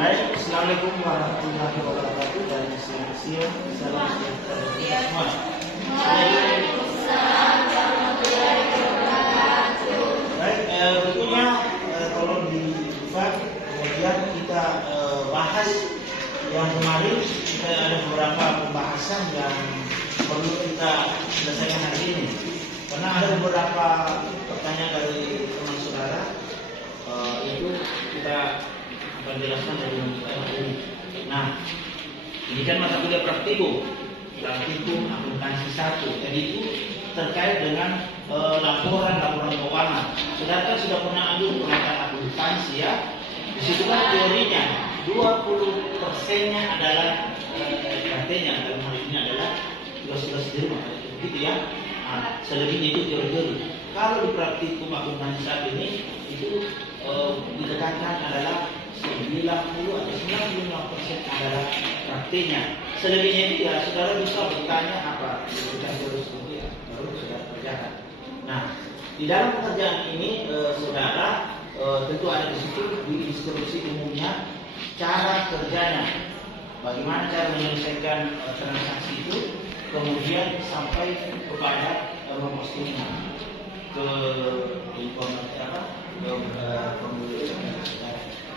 Baik, Assalamualaikum warahmatullahi wabarakatuh dan selamat siang. Salam sejahtera kita semua. Waalaikumsalam warahmatullahi wabarakatuh. Baik, tentunya kalau di FAQ kemudian kita bahas yang kemarin kita ada beberapa pembahasan yang perlu kita selesaikan hari ini. Karena ada beberapa pertanyaan dari teman saudara, itu kita akan jelaskan dari kita ini. Nah, ini kan mata kuliah praktikum akuntansi 1. Jadi itu terkait dengan laporan keuangan. Saudara sudah pernah ambil pengajaran akuntansi ya. Di situ kan teorinya 20%-nya adalah prakteknya, dalam hal ini adalah tugas-tugas di rumah, gitu ya. Nah, selebihnya itu teori-teori. Kalau di praktikum akuntansi saat ini itu ditekankan adalah 90 atau 95% adalah praktiknya. Selebihnya itu ya saudara bisa bertanya apa kita harus ya, baru saudara kerjakan. Nah, di dalam pekerjaan ini saudara tentu ada di situ di instruksi umumnya cara kerjanya, bagaimana cara menyelesaikan transaksi itu, kemudian sampai kepada mempostingnya ke informasi apa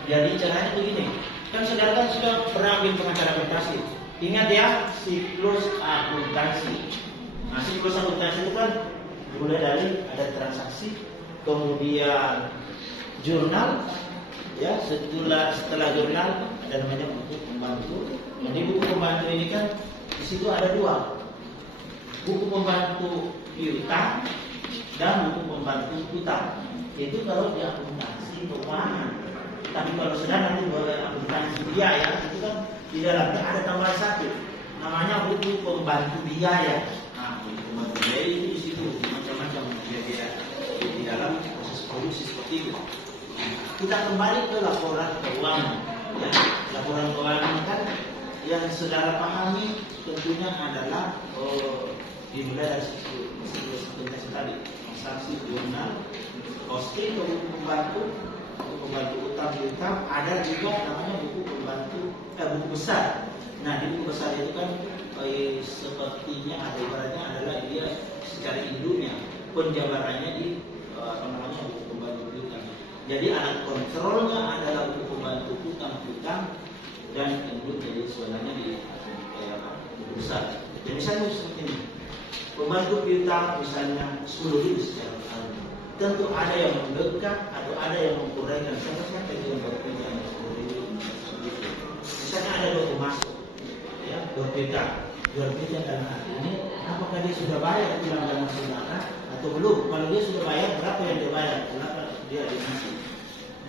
jadi caranya begini, kan saudara kan sudah pernah ambil pengacara akuntansi. Ingat ya, siklus akuntansi. Nah, siklus akuntansi itu kan mulai dari ada transaksi, kemudian jurnal, ya setelah jurnal ada namanya buku pembantu. Jadi buku pembantu ini kan di situ ada dua, buku pembantu piutang dan buku pembantu utang. Itu kalau di akuntansi keuangan. Tapi kalau sedang nanti akuntansi biaya itu kan di dalamnya ada tambahan satu, namanya buku pembantu biaya. Nah, buku pembantu biaya itu di situ macam-macam biaya di dalam proses produksi seperti itu. Kita kembali ke laporan keuangan. Ya, laporan keuangan kan yang saudara pahami tentunya adalah dimulai dari siklus akuntansi tadi, transaksi, jurnal, posting, buku pembantu utang piutang, ada juga namanya buku buku besar. Nah, di buku besar itu kan sepertinya ada ibaratnya adalah dia secara induknya penjabarannya di buku pembantu piutang. Jadi alat kontrolnya adalah buku pembantu utang piutang dan induk jadi sebenarnya di buku besar. Jadi misalnya seperti ini, pembantu piutang misalnya 10.000 secara tahun. Tentu ada yang mendekat atau ada yang menguraikan siapa yang bekerja yang 10.000. Misalnya ada dua masuk, ya berbeda dalam hal ini, apakah dia sudah bayar uang dana saudara atau belum? Kalau dia sudah bayar, berapa yang dia bayar? Berapa dia donasi?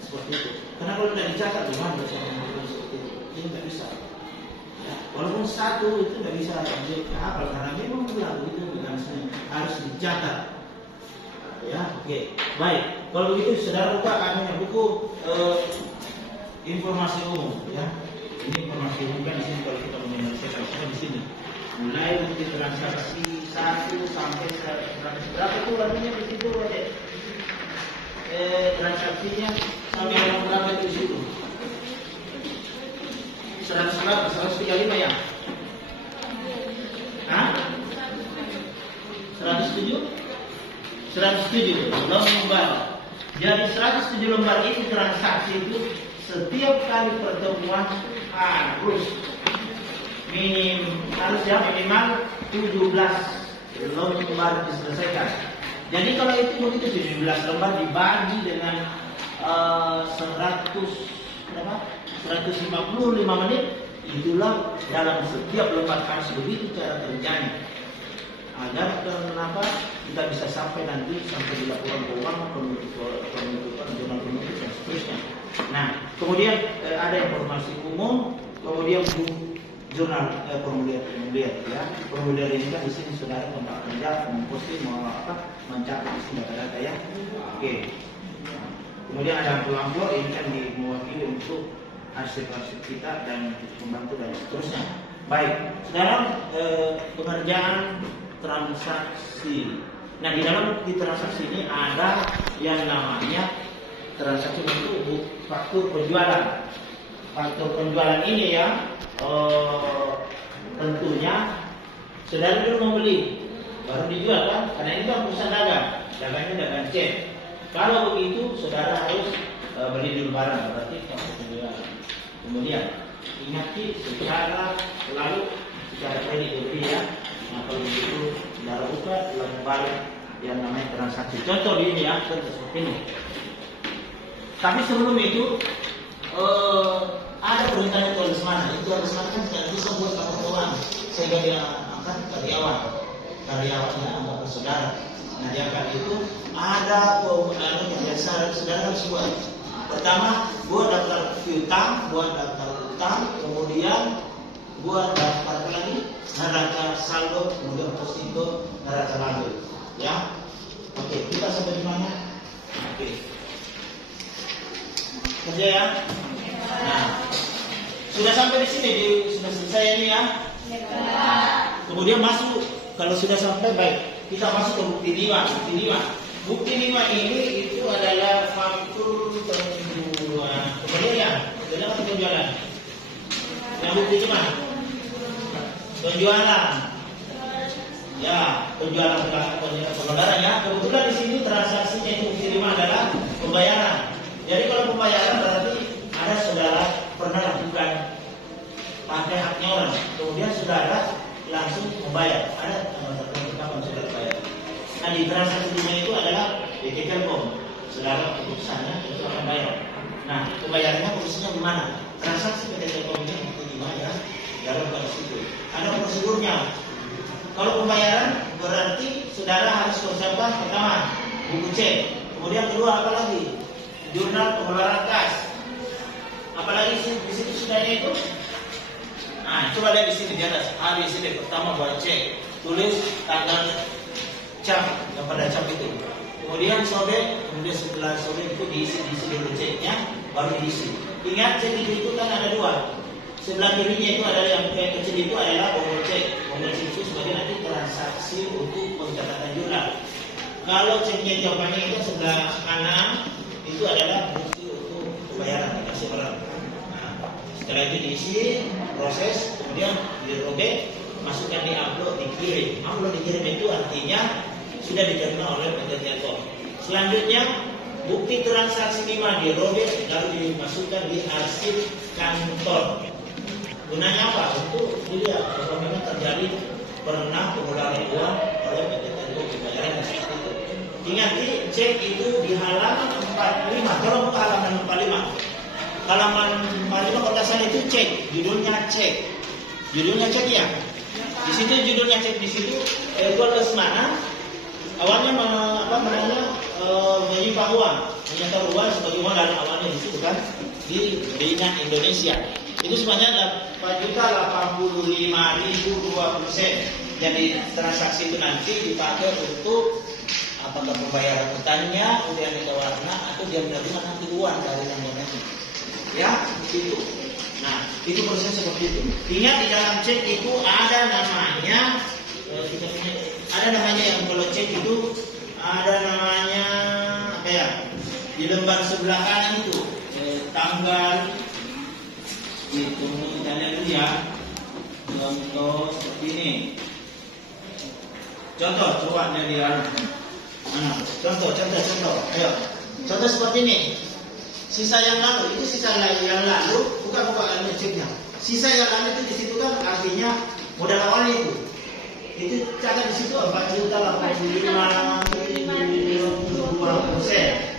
Seperti itu. Karena kalau tidak dicatat, gimana bisa menguraikan seperti itu? Ini tidak bisa. Ya, walaupun satu itu tidak bisa dihafal karena memang begitu mekanismenya harus dicatat. Ya, oke. Baik. Kalau begitu saudara buka anunya buku informasi umum ya. Ini informasi umum kan di sini kalau kita menyelesaikan di sini. Mulai dari transaksi 1 sampai 100 berapa tuh lalunya di situ aja. Transaksinya sampai yang berapa itu di situ? 100 berapa? 135 ya? Hah? 107 lembar. Jadi 107 lembar itu transaksi itu setiap kali pertemuan harus minimal 17 lembar diselesaikan. Jadi kalau itu begitu 17 lembar dibagi dengan 155 menit, itulah dalam setiap lembar harus begitu cara kerjanya. Agar kenapa kita bisa sampai nanti sampai di laporan keuangan, penutupan jurnal penutup dan seterusnya. Nah, kemudian ada informasi umum, kemudian jurnal formulir ya. Formulir ini kan di sini saudara mencatat, memposting, mencatat data-data ya. Oke. Kemudian ada amplop ini kan mewakili untuk arsip-arsip kita dan membantu dan seterusnya. Baik, sekarang pengerjaan transaksi. Nah, di dalam transaksi ini ada yang namanya transaksi untuk faktur penjualan. faktor penjualan ini ya, tentunya saudara dulu mau beli, baru dijual kan? Karena itu kan perusahaan dagang, dagangnya dagang cek. Kalau begitu, saudara harus beli dulu barang, berarti faktor penjualan. Kemudian ingat secara lalu secara kredit ya. Nah kalau begitu saudara buka lembar yang namanya transaksi. Contoh ini ya, contoh seperti ini. Tapi sebelum itu ada perintahnya Tuan Lesmana. Itu Tuan Lesmana kan tidak bisa buat laporan sehingga dia angkat karyawannya anggap saudara. Nah dia angkat itu ada yang biasa saudara harus buat. Pertama buat daftar piutang, buat daftar utang, kemudian buat daftar apa lagi neraca saldo, kemudian postingo neraca lanjut. Ya, oke kita sampai di mana? Oke. Kerja ya. Nah, sudah sampai di sini, sudah selesai ini ya. Kemudian masuk, kalau sudah sampai baik, kita masuk ke bukti 5. Bukti 5 ini itu adalah faktur penjualan. Kemudian ya, adalah penjualan. Yang bukti 5, penjualan. Ya, penjualan pengeluaran ya. Kebetulan di sini transaksinya itu bukti 5 adalah pembayaran. Jadi kalau pembayaran berarti ada saudara pernah lakukan pakai haknya orang, kemudian saudara langsung membayar. Ada tanggal kapan saudara bayar. Nah di transaksi dunia itu adalah PT Telkom, saudara keputusannya itu akan bayar. Nah pembayarannya posisinya di mana? Transaksi PT Telkom ini di mana ya? Dalam kasus itu ada prosedurnya. Kalau pembayaran berarti saudara harus persiapkan pertama buku cek, kemudian kedua apa lagi? Jurnal pengeluaran kas. Apalagi di situ sudahnya itu. Nah, coba lihat di sini di atas. Di sini pertama buat cek, tulis tanggal jam yang pada jam itu. Kemudian sobek, kemudian setelah sobek itu diisi dulu ceknya, baru diisi. Ingat cek itu kan ada dua. Sebelah kirinya itu adalah yang kecil itu adalah bonggol cek. Bonggol cek itu sebagai nanti transaksi untuk pencatatan jurnal. Kalau ceknya jawabannya itu sebelah kanan itu adalah bukti untuk pembayaran dikasih orang. Nah, setelah itu diisi, proses, kemudian dirobek, masukkan di upload, dikirim. Upload dikirim itu artinya sudah diterima oleh PT Telkom. Selanjutnya bukti transaksi 5 dirobek lalu dimasukkan di arsip kantor. Gunanya apa? Untuk dilihat apakah memang terjadi pernah pengeluaran uang oleh PT Telkom pembayaran seperti itu. Ingat cek itu di halaman 45. Kalau buka halaman 45. Halaman 45 kalau salah itu cek, judulnya cek. Judulnya cek ya. Di situ judulnya cek di situ Tuan Lesmana awalnya menyimpan uang, menyetor uang sebagai modal awalnya di situ kan di Bank Indonesia. Itu sebanyak 4.085.020 sen. Jadi transaksi itu nanti dipakai untuk apakah pembayaran utangnya, kemudian ada warna atau dia menerima nanti uang dari yang donasi. Ya, itu. Nah, itu proses seperti itu. Ingat di dalam cek itu ada namanya, ada namanya yang kalau cek itu ada namanya apa ya? Di lembar sebelah kanan itu tanggal itu misalnya dulu ya. Contoh seperti ini. Contoh coba dari contoh. Ayo. Contoh seperti ini. Sisa yang lalu, itu sisa yang lalu, bukan ceknya. Sisa yang lalu itu di situ kan artinya modal awalnya itu. Itu catat di situ 4.085.020 sen.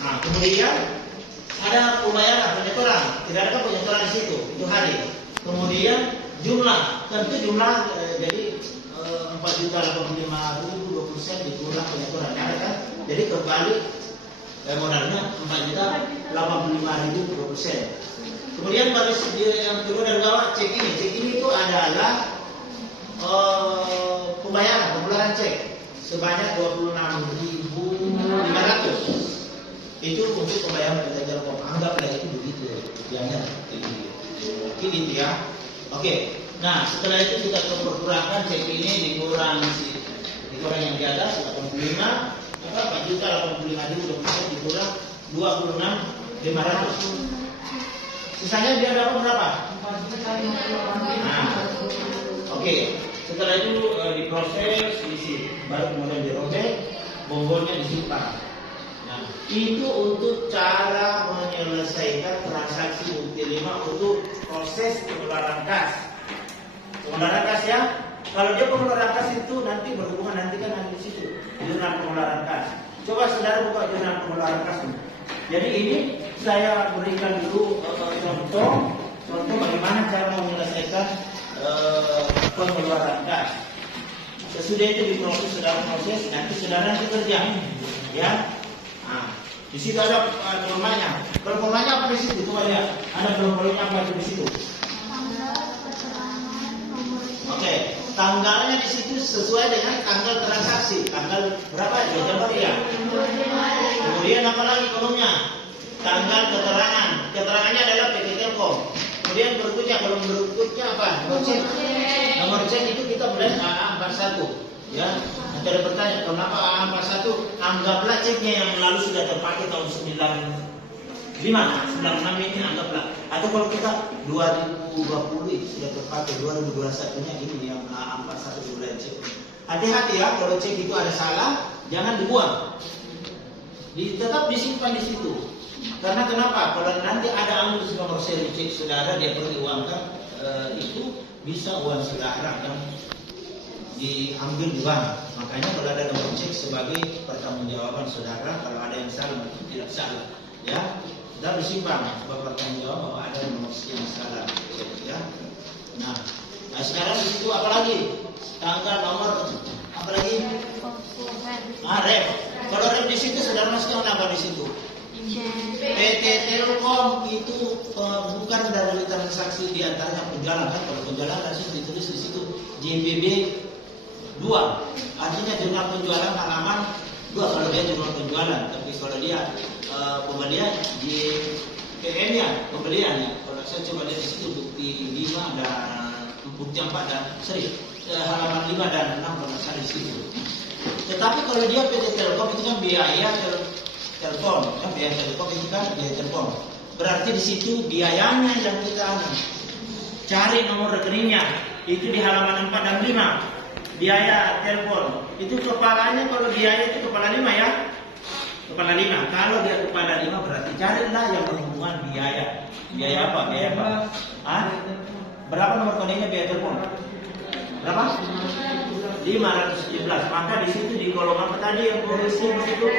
Nah, kemudian ada pembayaran penyetoran. Tidak ada penyetoran di situ, itu hadir. Kemudian jumlah, tentu jumlah jadi 4.085.020 sen dikurang penyetoran, ada kan? Jadi kembali modalnya 4.085.020 sen. Kemudian baru yang kedua dari bawah cek ini itu adalah pembayaran pengeluaran cek sebanyak 26.500. Itu untuk pembayaran PT Telkom. Anggaplah itu begitu rupiahnya. Gitu ya. Oke. Nah, setelah itu kita perkirakan cek ini dikurang yang di atas 85, maka 4.085.020 dikurang 26.500. Sisanya dia dapat berapa? Nah, oke. Setelah itu diproses, diisi, baru kemudian dirobek, bonggolnya disimpan. Nah, itu untuk cara menyelesaikan transaksi bukti 5 untuk proses pengeluaran kas. Pengeluaran kas ya. Kalau dia pengeluaran kas itu nanti berhubungan nanti kan ada di situ jurnal pengeluaran kas. Coba saudara buka jurnal pengeluaran kas. Jadi ini saya berikan dulu contoh bagaimana cara menyelesaikan pengeluaran kas. Sesudah itu diproses, saudara proses, nanti saudara nanti kerja, ya. Nah, di situ ada formanya. Formanya apa di situ? Coba lihat. Ada formanya apa di situ? Oke, tanggalnya di situ sesuai dengan tanggal transaksi. Tanggal berapa? 2 Januari ya. Kemudian apa lagi kolomnya? Tanggal keterangan. Keterangannya adalah PT Telkom. Kemudian berikutnya, kolom berikutnya apa? Nomor cek. Nomor cek itu kita mulai AA41. Ya, nanti ada bertanya, kenapa AA41? Anggaplah ceknya yang lalu sudah terpakai tahun 95, 96 ini anggaplah. Atau kalau kita 2020 sudah terpakai, 2021-nya ini yang AA41 mulai cek. Hati-hati ya, kalau cek itu ada salah, jangan dibuang. Tetap disimpan di situ. Karena kenapa? Kalau nanti ada ambil nomor seri cek saudara, dia perlu diuangkan, itu bisa uang saudara kan diambil uang. Makanya kalau ada nomor cek sebagai pertanggungjawaban saudara, kalau ada yang salah itu tidak salah, ya. Dan disimpan sebagai pertanggungjawab bahwa ada nomor yang salah, ya. Nah, sekarang di situ apa lagi? Tanggal, nomor, apa lagi? Ref. Kalau ref di situ saudara masukkan apa di situ? PT Telkom itu bukan dari transaksi diantaranya penjualan kan? Kalau penjualan langsung ditulis di situ JPB 2, artinya jurnal penjualan halaman 2 kalau dia jurnal penjualan. Tapi kalau dia pembelian di PM nya pembelian ya. Kalau saya coba lihat di situ bukti 5 dan bukti 4 dan halaman 5 dan 6 kalau saya di situ. Tetapi kalau dia PT Telkom itu kan biaya telepon, kan biaya telepon itu kan biaya telepon. Berarti di situ biayanya yang kita cari nomor rekeningnya itu di halaman 4 dan 5. Biaya telepon itu kepalanya, kalau biaya itu kepala 5 ya. Kepala 5. Kalau dia kepala 5 berarti carilah yang berhubungan biaya. Biaya apa? Biaya apa? Berapa nomor konenya biaya telepon? Berapa? 517. Maka di situ di kolom apa tadi yang berisi di situ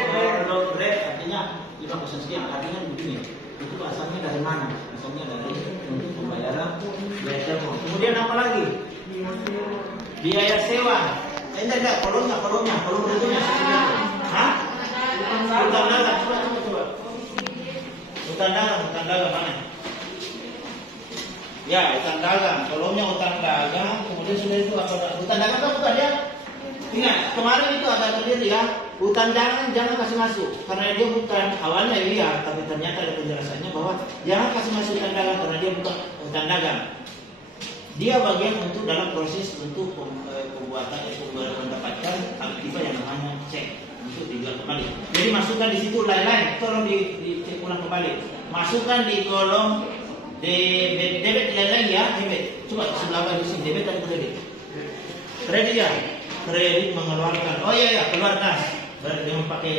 load rate artinya 5 sekian. Artinya begini. Itu asalnya dari mana? Asalnya dari untuk pembayaran biaya telepon. Kemudian apa lagi? Biaya sewa. Enggak, kolomnya, kolom berikutnya seperti itu. Utang dagang, coba. Utang dagang mana? Ya, utang dagang. Kolomnya utang dagang. Kemudian sudah itu apa? Utang dagang kan bukan ya? Ingat, kemarin itu ada terlihat ya. Utang dagang jangan kasih masuk, karena dia bukan awalnya iya, tapi ternyata ada penjelasannya bahwa jangan kasih masuk utang dagang karena dia bukan utang dagang. Dia bagian untuk dalam proses untuk pembuatan mendapatkan aktiva yang namanya cek untuk dijual kembali. Jadi masukkan di situ lain-lain, tolong dicek ulang kembali. Masukkan di kolom debit lain-lain ya, debit. Coba sebelah bawah di sini debit dan kredit. Kredit ya, kredit mengeluarkan. Oh iya, keluar kas. Berarti dia pakai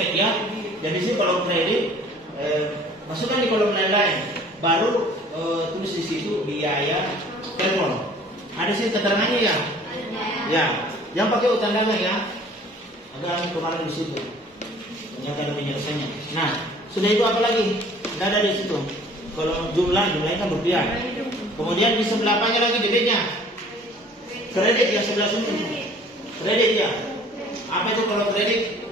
cek ya. Jadi sini kolom kredit, masukkan di kolom lain-lain. Baru tulis di situ biaya telepon. Ada sih keterangannya ya? Ya, yang pakai utang dagang ya. Ada kemarin di situ. Ternyata ada penjelasannya. Nah, sudah itu apa lagi? Tidak ada di situ. Kalau jumlahnya kan rupiah. Kemudian di sebelah apanya lagi debitnya? Kredit yang sebelah sini. Kredit ya. Apa itu kalau kredit?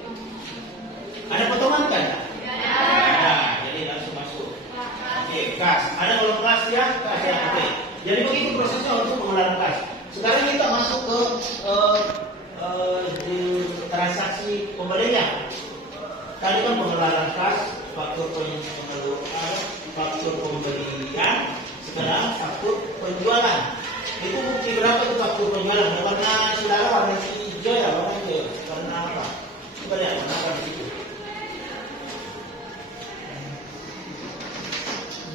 Ada potongan kan? Ada. Jadi langsung masuk. Oke, kas. Ada kalau kas ya? Kas ya. Oke. Jadi begitu prosesnya untuk pengeluaran kas. Sekarang kita masuk ke di transaksi pembelian. Tadi kan pengeluaran kas, faktur pengeluaran, faktur pembelian. Sekarang faktur penjualan. Itu bukti berapa itu faktur penjualan? Warna saudara warna hijau ya, warna hijau. Karena apa? Coba lihat warna apa di situ.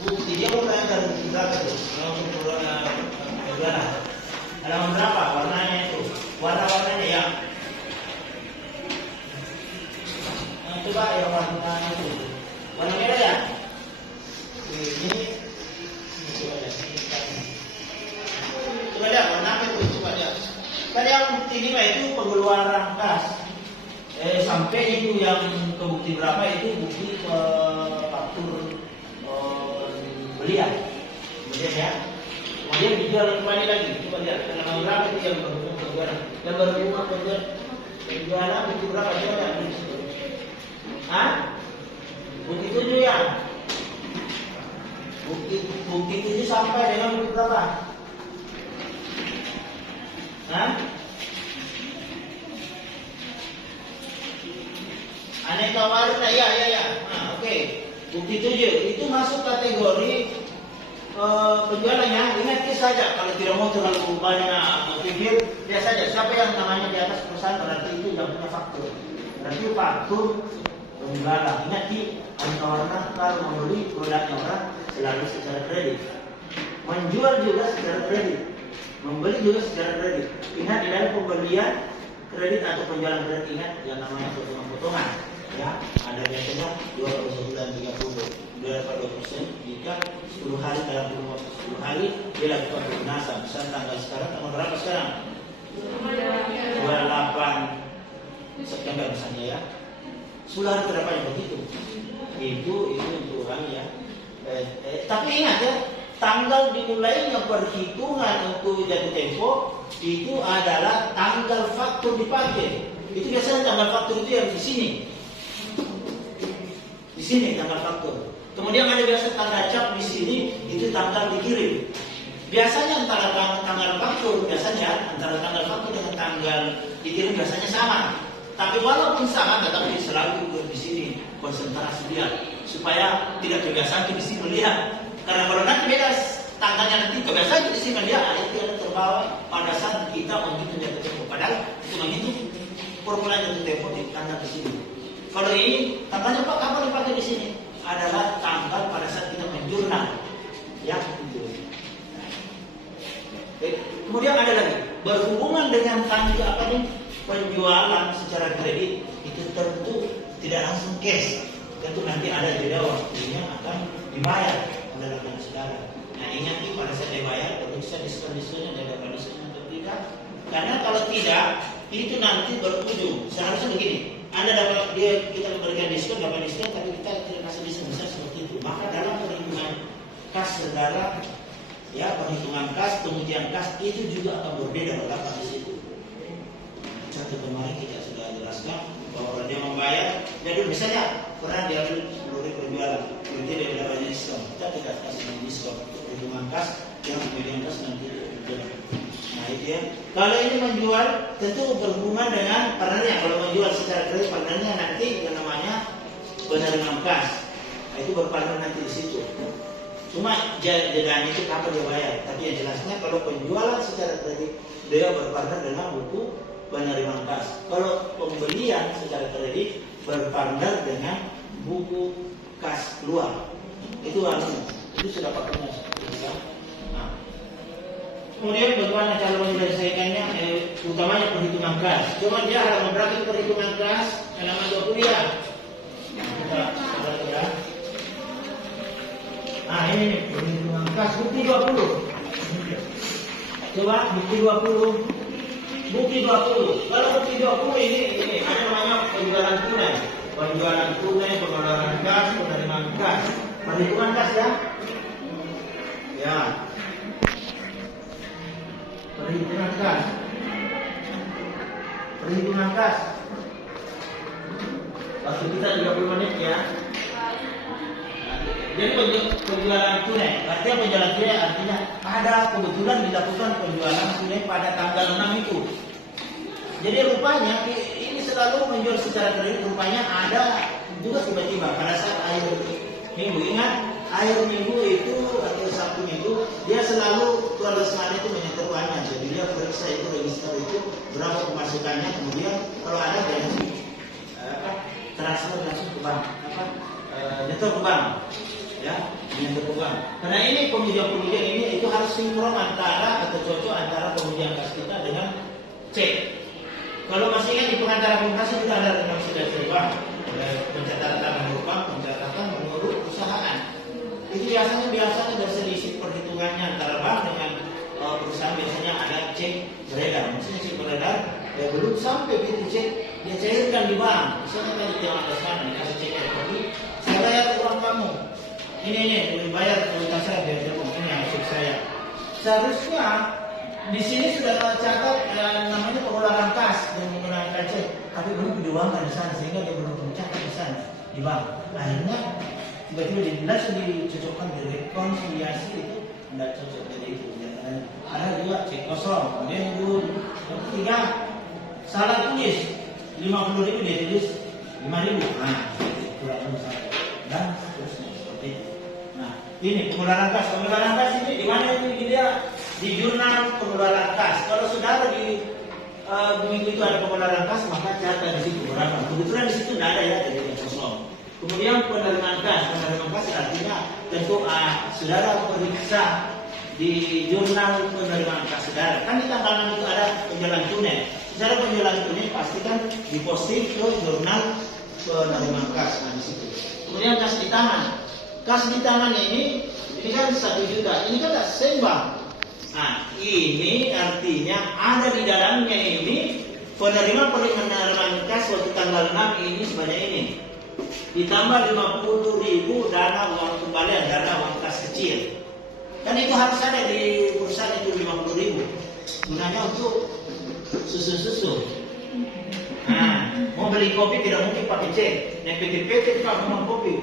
Bukti berapa tuh? Halaman berapa warnanya itu? Warna-warnanya ya. Coba yang warna itu. Warna merah ya? Ini coba lihat. Coba lihat warna apa itu? Coba lihat. Kan yang tinggi itu pengeluaran kas. Sampai itu yang ke bukti berapa itu bukti ke faktur belian ya. Kemudian dijual kembali lagi. Coba lihat halaman berapa itu yang berhubung penjualan. Yang berhubung penjualan bukti berapa? Coba lihat. Hah? Bukti 7 ya? Bukti 7 sampai dengan bukti berapa? Hah? Aneka warna, ya. Nah, oke. Bukti 7 itu masuk kategori penjualannya. Ingat saja, kalau tidak mau terlalu banyak pikir, biasa saja. Siapa yang namanya di atas perusahaan berarti itu yang punya faktur. Berarti faktur penjualan. Ingat aneka warna kalau membeli produknya orang selalu secara kredit. Menjual juga secara kredit. Membeli juga secara kredit. Ingat di dalam pembelian kredit atau penjualan kredit, ingat yang namanya potongan-potongan. Ya, ada biasanya 21 dan 30 2% jika 10 hari dalam 10 hari dia lakukan pelunasan. Misalnya tanggal sekarang, tanggal berapa sekarang? 28 September misalnya ya. 10 hari terdapat begitu. Itu untuk orang ya. Tapi ingat ya, tanggal dimulainya perhitungan untuk jatuh tempo itu adalah tanggal faktur dipakai. Itu biasanya tanggal faktur itu yang di sini. Di sini tanggal faktur. Kemudian ada biasa tanggal cap di sini, itu tanggal dikirim. Biasanya antara tanggal faktur, biasanya antara tanggal faktur dengan tanggal dikirim biasanya sama. Tapi walaupun sama, tetapi selalu di sini konsentrasi dia supaya tidak kebiasaan di sini melihat. Karena kalau nanti beda tanggalnya nanti kebiasaan di sini melihat, itu ada terbawa pada saat kita menghitung jatuh tempo. Padahal itu menghitung formula jatuh tempo di tanggal di sini. Kalau ini tanggalnya Pak kapan dipakai di sini? Adalah tanggal pada saat kita menjurnal. Ya, itu. Kemudian ada lagi berhubungan dengan tanggal apa nih? Penjualan secara kredit itu tentu tidak langsung cash. Tentu nanti ada jeda waktunya akan dibayar oleh rekan saudara. Nah ingat nih pada saat dibayar perlu bisa diskon-diskonnya ada diskon atau tidak? Karena kalau tidak itu nanti berujung. Seharusnya begini. Anda dapat kita memberikan diskon, tapi kita tidak kasih diskon besar seperti itu. Maka dalam perhitungan kas saudara, ya perhitungan kas, kemudian kas itu juga akan berbeda berapa di situ. Satu kemarin kita sudah jelaskan bahwa dia membayar, jadi misalnya pernah diambil 10.000 penjualan, berarti dia dapat diskon. Kita tidak kasih diskon untuk perhitungan kas, yang kemudian kas nanti berbeda. Nah itu ya. Kalau ini menjual tentu berhubungan dengan partnernya. Kalau menjual secara kredit partnernya nanti yang namanya penerimaan kas. Nah, itu berpartner nanti di situ. Cuma jedanya itu kapan dia bayar. Tapi yang jelasnya kalau penjualan secara kredit dia berpartner dengan buku penerimaan kas. Kalau pembelian secara kredit berpartner dengan buku kas keluar. Itu harusnya. Itu sudah pakainya. Nah. Kemudian bagaimana cara menyelesaikannya? Utamanya perhitungan kas. Coba dia halaman berapa perhitungan kas? Halaman 20 ya. Kita ya. Nah ini nih perhitungan kas bukti 20. Coba bukti 20. Bukti 20. Kalau bukti 20 ini ada namanya penjualan tunai. Penjualan tunai, pengeluaran kas, penerimaan kas. Perhitungan kas ya. Ya. Perhitungan kas. Perhitungan kas. Waktu kita 30 menit ya. Jadi penjualan tunai. Artinya penjualan tunai artinya ada kebetulan dilakukan penjualan tunai pada tanggal 6 itu. Jadi rupanya ini selalu menjual secara kredit. Rupanya ada juga tiba-tiba pada saat akhir minggu. Ingat akhir minggu itu atau Sabtu minggu dia selalu Tuan Lesmana itu menyetor uangnya. Jadi dia periksa itu register itu berapa pemasukannya. Kemudian kalau ada dia transfer langsung ke bank. Nyetor ke bank. ya, dengan berkembang. Karena ini pengujian ini itu harus sinkron antara atau cocok antara pengujian kas kita dengan cek. Kalau masih ingat di pengantar komunikasi kita ada tentang sudah terbang, pencatatan merupakan pencatatan menurut perusahaan. Itu biasanya dari selisih perhitungannya antara bank dengan perusahaan biasanya ada cek beredar. Maksudnya cek beredar ya belum sampai itu cek dia cairkan di bank. Misalnya tadi jangan ada sana dikasih cek elektronik, saya bayar uang kamu. Ini boleh bayar utang saya biar jauh ini yang maksud saya. Seharusnya di sini sudah tercatat namanya pengeluaran kas yang menggunakan cek, tapi belum diuangkan di sana sehingga dia belum mencatat di sana di bank. Akhirnya tiba-tiba langsung dicocokkan di rekonsiliasi itu tidak cocok jadi itu. Ada juga cek kosong. Kemudian yang ketiga salah tulis 50.000 dia tulis 5.000. Nah, kurang lebih salah. Dan seterusnya seperti itu. Nah, ini pengeluaran kas. Pengeluaran kas ini di mana ini dia? Di jurnal pengeluaran kas. Kalau saudara di minggu itu ada pengeluaran kas, maka catat di situ berapa. Kebetulan di situ tidak ada ya, jadi kosong. Kemudian penerimaan kas artinya tentu saudara periksa di jurnal penerimaan kas saudara. Kan di tanggal 6 itu ada penjualan tunai. Secara penjualan tunai pastikan diposting ke jurnal penerimaan kas. Nah, di situ. Kemudian kas di tangan. Kas di tangan ini kan 1 juta. Ini kan tak sembang. Nah, ini artinya ada di dalamnya ini penerimaan kas waktu tanggal 6 ini sebanyak ini. Ditambah 50.000 dana uang kembalian, dana uang kas kecil. Kan itu harus ada di perusahaan itu 50.000. Gunanya untuk susu-susu. Nah, mau beli kopi tidak mungkin pakai cek. Yang PT-PT itu mau kopi.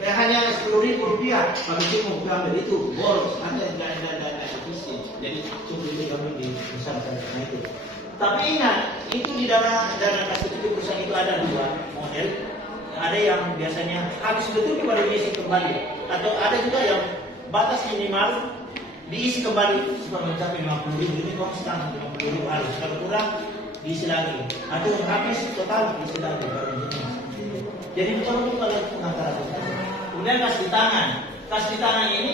Hanya 10.000 rupiah pakai cek mau ambil itu boros. Ada dana efisien. Jadi cukup itu kami di perusahaan itu. Tapi ingat, itu di dana kas kecil perusahaan itu ada 2 model. Ada yang biasanya habis betul baru diisi kembali, atau ada juga yang batas minimal diisi kembali supaya mencapai 50.000. Ini konstan 50.000 harus, kalau kurang diisi lagi, atau habis total diisi lagi baru diisi. Jadi betul-betul kalau antara itu. Kemudian kas di tangan. Kas di tangan ini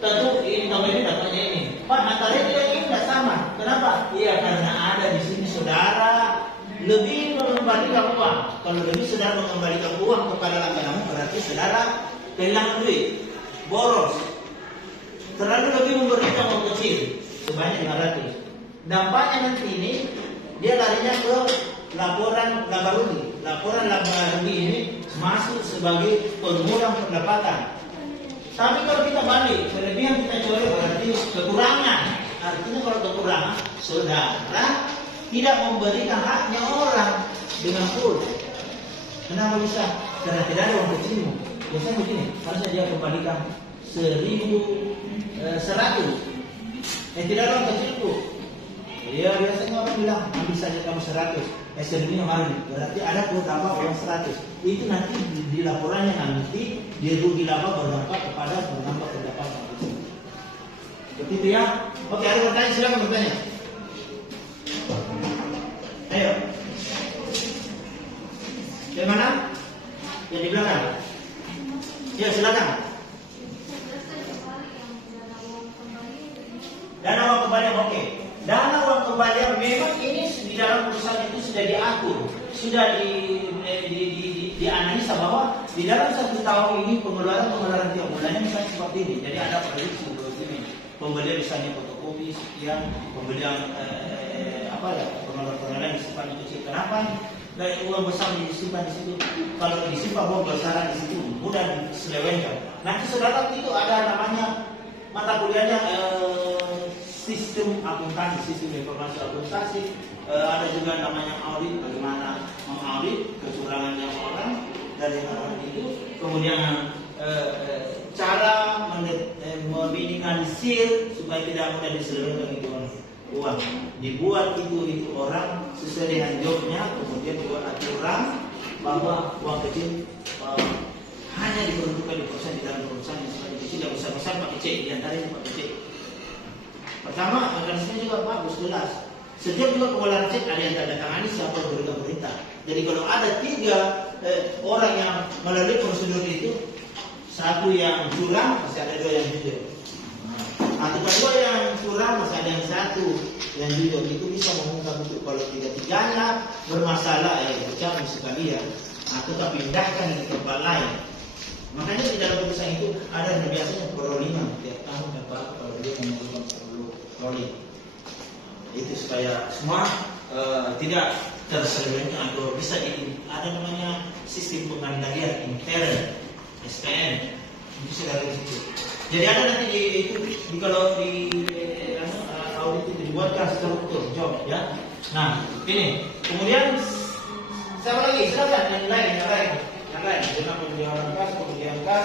tentu ini dapatnya ini. Pak, antara ini tidak sama. Kenapa? Iya, karena ada di sini saudara lebih mengembalikan uang. Kalau lebih saudara mengembalikan uang kepada langgananmu, berarti saudara kehilangan duit, boros. Terlalu lebih memberikan uang kecil sebanyak 500. Dampaknya nanti ini dia larinya ke laporan laba rugi. Laporan laba rugi ini masuk sebagai pengurangan pendapatan. Tapi kalau kita balik, kelebihan kita coret berarti kekurangan. Artinya kalau kekurangan, saudara tidak memberikan haknya orang dengan full. Kenapa bisa? Karena tidak ada uang kecilmu. Biasanya begini, harusnya dia kembalikan 1.100. Tidak ada uang kecilku. Ya biasanya orang bilang, ambil saja kamu 100. Selebihnya mari. Berarti ada berdampak uang 100. Itu nanti di laporannya nanti di rugi laba berdampak kepada berdampak pendapatan. Seperti itu ya. Oke, ada pertanyaan, silakan bertanya. Ayo. Yang mana? Yang di belakang. Ya, silakan. Dana uang kembalian, oke. Dana uang kembalian memang ini di dalam perusahaan itu sudah diatur, sudah dianalisa bahwa di dalam 1 tahun ini pengeluaran tiap bulannya misalnya seperti ini. Jadi ada prediksi begini. Pembelian misalnya fotokopi sekian, pembelian pengeluaran disimpan kecil. Kenapa? Dari uang besar disimpan di situ. Kalau disimpan uang besar di situ mudah diselewengkan. Nanti saudara itu ada namanya mata kuliahnya sistem akuntansi, sistem informasi akuntansi. Ada juga namanya audit, bagaimana mengaudit kecurangannya orang dari orang itu. Kemudian cara meminimalisir supaya tidak mudah diselewengkan itu uang. Dibuat itu orang sesuai dengan jobnya, kemudian buat aturan bahwa uang kecil hanya diperuntukkan di perusahaan, di dalam perusahaan yang seperti kecil, tidak besar-besar pakai cek, diantaranya pakai cek. Pertama, mekanismenya juga bagus, jelas. Setiap juga pengeluaran cek ada yang tanda tangani siapa yang berikan perintah. Jadi kalau ada 3 orang yang melalui prosedur itu, satu yang curang, masih ada dua yang jujur. Atau kedua yang curang, masih ada yang satu yang jujur. Itu bisa mengungkap itu. Kalau tiga-tiganya bermasalah, pecah sekalian, atau kita pindahkan ke tempat lain. Makanya di dalam putusan itu ada yang biasanya prolima tiap tahun dapat kalau dia mengumpulkan 10 proli. Itu supaya semua tidak terselewengkan atau bisa ada namanya sistem pengendalian intern SPN itu sudah ada di situ. Jadi ada nanti kalau di audit itu dibuatkan struktur job ya. Nah ini kemudian siapa lagi? Silakan yang lain. Jangan penjualan kas, pengujian kas,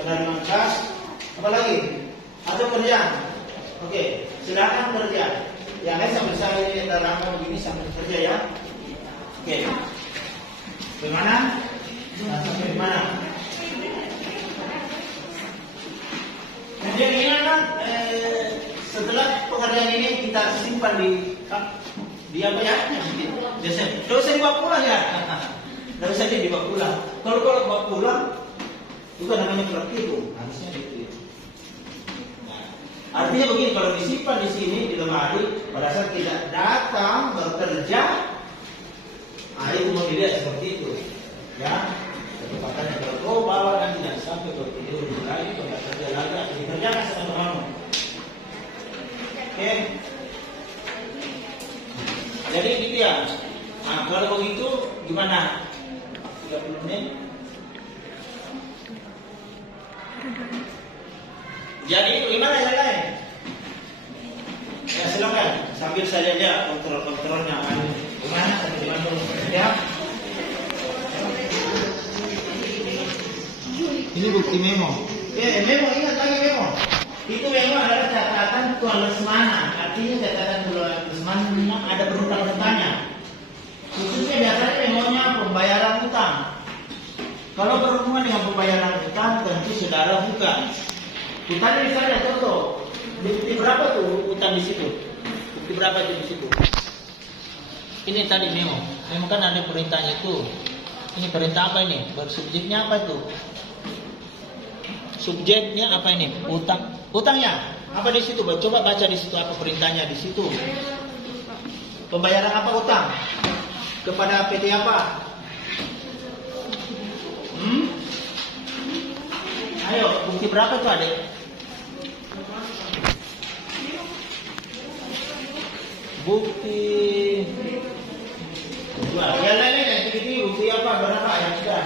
penerimaan kas, apa lagi? Atau kerjaan. Oke, silakan kerja. Yang lain sambil saya terangkan begini sambil kerja ya. Oke. Bagaimana? Sampai di mana? Kemudian ini kan setelah pekerjaan ini kita simpan di apa ya? Biasanya, tidak usah dibawa pulang ya. Tidak usah dibawa pulang. Kalau bawa pulang, itu namanya praktikum. Harusnya gitu. Nah, artinya begini, kalau disimpan di sini di lemari, pada saat tidak datang bekerja, itu mau dilihat seperti itu. Ya, makanya kalau kau bawa dan tidak sampai kau tidur di lagi, kau tidak kerja lagi, atau dikerjakan sama temanmu. Oke. Jadi gitu ya. Nah, kalau begitu gimana? 30 menit. Jadi gimana yang lain? Ya silakan sambil saya aja kontrolnya. Gimana? Ya. Ini bukti memo. Memo, ingat lagi memo. Itu memo adalah catatan tuan lesmana. Artinya catatan tuan lesmana ada berhutang-hutangnya. Khususnya biasanya memonya pembayaran hutang. Kalau berhubungan dengan pembayaran hutang, tentu saudara buka. Hutangnya misalnya contoh, bukti berapa tuh hutang di situ? Bukti berapa itu di situ? Ini tadi memo. Memo kan ada perintahnya itu. Ini perintah apa ini? Bersubjeknya apa itu? Subjeknya apa ini? Utang. Utangnya apa di situ? Coba baca di situ apa perintahnya di situ. Pembayaran apa utang? Kepada PT apa? Ayo, bukti berapa tuh adik? Bukti dua. Yang lainnya yang ini bukti apa? Berapa yang sudah?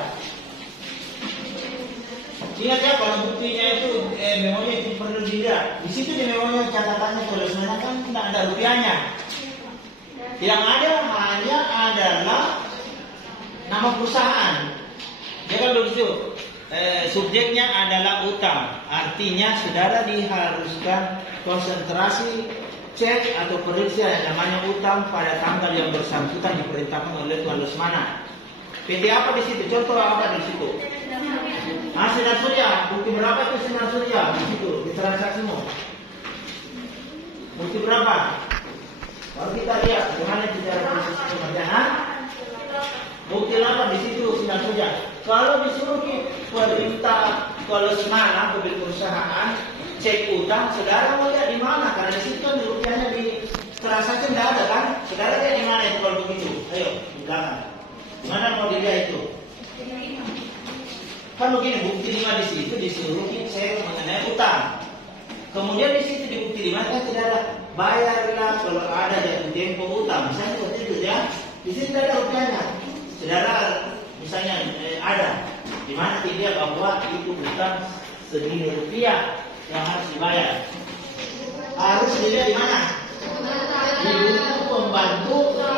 Ingat ya, kalau buktinya itu memonya itu perlu dilihat. Di situ di memonya catatannya tulisannya kan tidak ada rupiahnya. Yang ada hanya adalah nama perusahaan. Ya kan begitu. Subjeknya adalah utang. Artinya saudara diharuskan konsentrasi cek atau periksa yang namanya utang pada tanggal yang bersangkutan diperintahkan oleh tuan lesmana. PT apa di situ? Contoh apa di situ? Sinar surya. Bukti berapa itu sinar surya di situ di transaksimu? Bukti berapa? Kalau kita lihat bagaimana cara proses pengerjaan, bukti apa di situ sinar surya. Kalau disuruh perintah kalau semana pemilik perusahaan cek utang, saudara mau lihat di mana? Karena di situ kan rupiahnya di transaksi tidak ada kan? Saudara lihat di mana itu kalau begitu? Ayo di belakang. Di mana mau dilihat itu? Kan begini, bukti 5 di situ disuruh cek mengenai utang. Kemudian di situ di bukti 5 kan saudara bayarlah kalau ada jatuh tempo utang. Misalnya seperti itu ya. Di sini tidak ada rupiahnya. Saudara misalnya ada di mana tidak bahwa itu utang segini rupiah yang harus dibayar. Harus dilihat di mana? Di buku pembantu utang.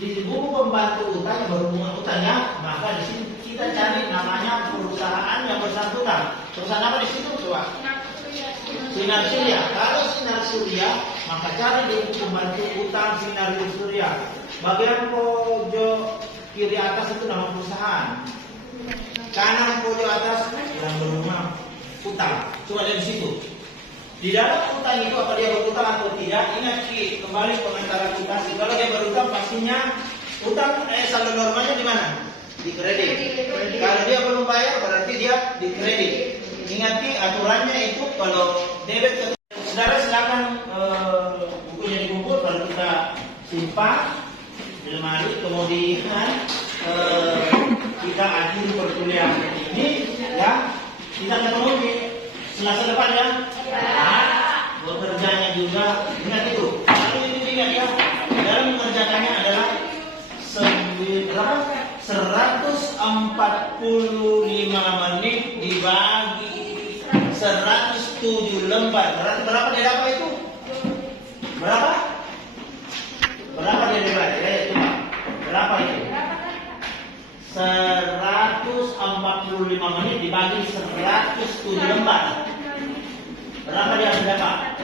Di buku pembantu utang yang berhubungan utangnya, maka di sini kita cari namanya perusahaan yang bersangkutan. Perusahaan apa di situ coba? Sinar Surya. Kalau Sinar Surya, maka cari di buku pembantu utang Sinar Surya. Bagian pojok kiri atas itu nama perusahaan. Kanan pojok atas yang berhubungan utang. Coba lihat di situ. Di dalam utang itu apa dia berutang atau tidak? Ingat kembali pengantar akuntansi. Kalau dia berutang pastinya utang saldo normalnya di mana? dikredit. Kalau dia belum bayar berarti dia dikredit. Ingat nih aturannya itu kalau debit ke saudara silakan bukunya dikumpul baru kita simpan di lemari, kemudian kita akhiri perkuliahan ini ya. Kita ketemu di Selasa depan ya. Bekerjanya juga ingat itu. Lalu ini ingat ya. Dalam mengerjakannya adalah 145 menit dibagi 107 lembar. Berarti berapa dia dapat itu? Berapa? Berapa dia dapat? Ya, itu Pak. Berapa itu? 145 menit dibagi 107 lembar. Berapa dia dapat?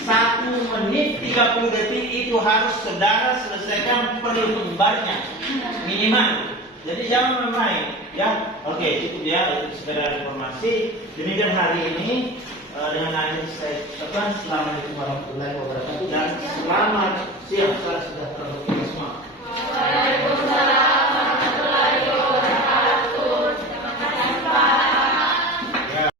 1 menit 30 detik itu harus saudara selesaikan per lembarnya minimal. Jadi jangan main-main ya. Oke, cukup ya sekedar informasi. Demikian hari ini dengan akhir saya ucapkan selamat warahmatullahi wabarakatuh dan selamat siang. Sudah